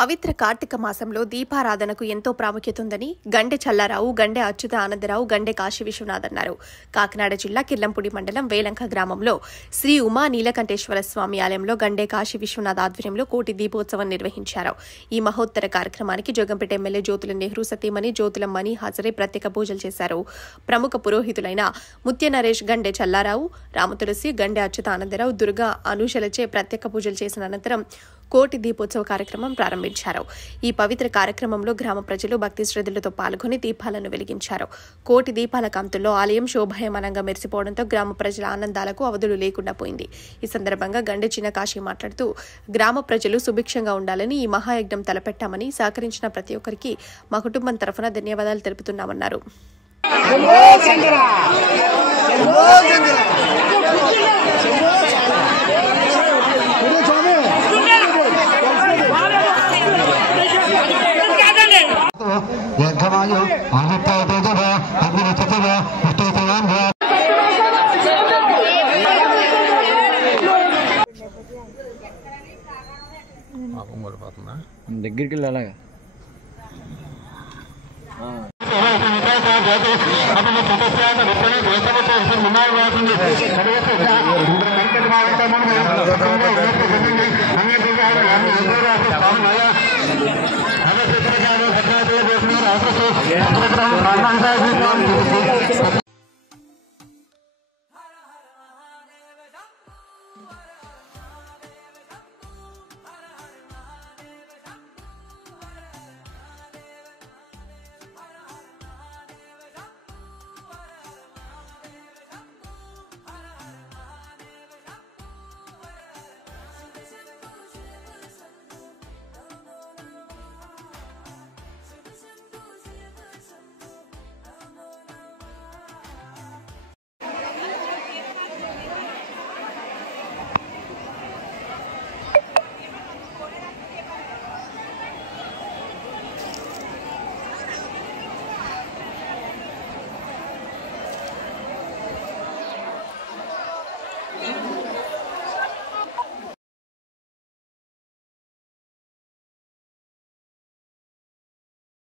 పవిత్ర కార్తీక మాసంలో దీపారాధనకు ఎంతో ప్రాముఖ్యత ఉందని గండె చల్లారావు, గండె అచ్యుత ఆనందరావు, గండె కాశీ విశ్వనాథ్ అన్నారు. కాకినాడ జిల్లా కిర్లంపూడి మండలం వేలంక గ్రామంలో శ్రీ ఉమా నీలకంఠేశ్వర స్వామి ఆలయంలో గండె కాశీ విశ్వనాథ్ ఆధ్వర్యంలో కోటి దీపోత్సవం నిర్వహించారు. ఈ మహోత్తర కార్యక్రమానికి జోగంపేట ఎమ్మెల్యే జ్యోతుల నెహ్రూ సతీమణి జ్యోతుల మణి హాజరై ప్రత్యేక పూజలు చేశారు. ప్రముఖ పురోహితులైన ముత్య నరేష్, గండె చల్లారావు, రామతులసి, గండె అచ్యుత ఆనందరావు, దుర్గా అనూషలచే ప్రత్యేక పూజలు చేసిన అనంతరం కోటి దీపోత్సవ కార్యక్రమం ప్రారంభించారు. ఈ పవిత్ర కార్యక్రమంలో గ్రామ ప్రజలు భక్తి శ్రద్ధలతో పాల్గొని దీపాలను వెలిగించారు. కోటి దీపాల కాంతుల్లో ఆలయం శోభాయమానంగా మెరిసిపోవడంతో గ్రామ ప్రజల ఆనందాలకు అవధులు లేకుండా పోయింది. ఈ సందర్భంగా గండె చిన్న కాశీ మాట్లాడుతూ గ్రామ ప్రజలు సుభిక్షంగా ఉండాలని ఈ మహాయజ్ఞం తలపెట్టామని, సహకరించిన ప్రతి ఒక్కరికి మా కుటుంబం తరఫున ధన్యవాదాలు తెలుపుతున్నామన్నారు. దగ్గరికి వెళ్ళాలగా